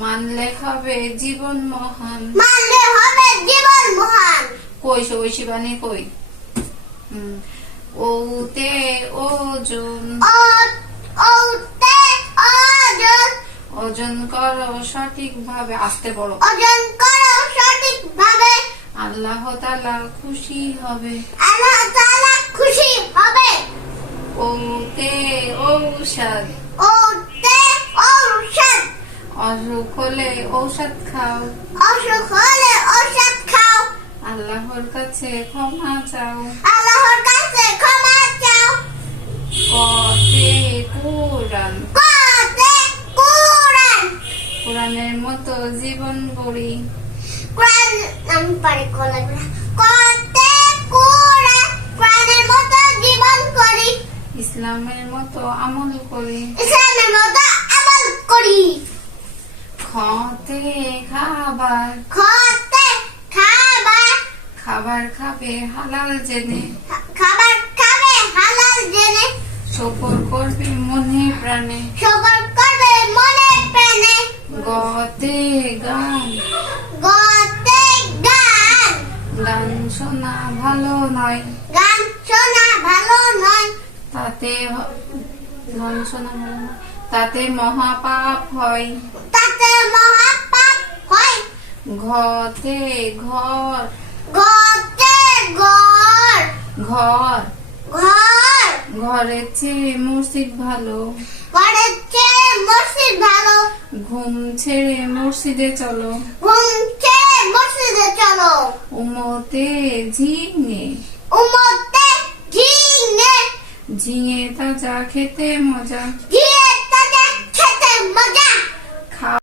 মানলে হবে জীবন মহান। মানলে হবে জীবন মহান। কই ঐশী বাণী কই? ওতে ওজন, ওতে ওজন, ওজন করো সঠিক ভাবে। আস্তে বড়। ওজন করো সঠিক ভাবে। আল্লাহ তাআলা খুশি হবে। আল্লাহ তাআলা খুশি হবে। ওতে ঔষধ, ওতে ঔষধ, অসুখ হলে ঔষধ খাও। অসুখ হলে ঔষধ খাও। আল্লাহর কাছে ক্ষমা চাও। আল্লাহর কাছে ক্ষমা চাও। কতে কোরআন, কতে কোরআন, কোরআনের মতো জীবন গড়ি। কোরআন আমি পারি কলাগুলা। কতে কোরআন, কোরআনের মতো জীবন করি। ইসলামের মতো আমল করি। ইসলামের মতো আমল করি। খতে খাবার, খতে খাবার, খাবার খাবে হালাল জেনে। খাবার খাবে হালাল জেনে। শুকর করবে মনে প্রাণে। শুকর করবে মনে প্রাণে। গতে গান, গতে গান, গান শোনা ভালো নয়। গান শোনা ভালো নয়। তাতে গান শোনা ভালো নয়, তাতে মহাপাপ হয়। তাতে মহাপাপ হয়। ঘতে ঘর, গতে ঘর, ঘর ঘর, ঘরের চেয়ে মসজিদ ভালো। ঘরের চেয়ে মসজিদ ভালো। ঘুম ছেড়ে মসজিদে চলো। ঘুম ছেড়ে মসজিদে চলো। উমতে ঝিঙে, উম্মতে ঝিঙে, ঝিঙে তাজা খেতে মজা। ঝিঙে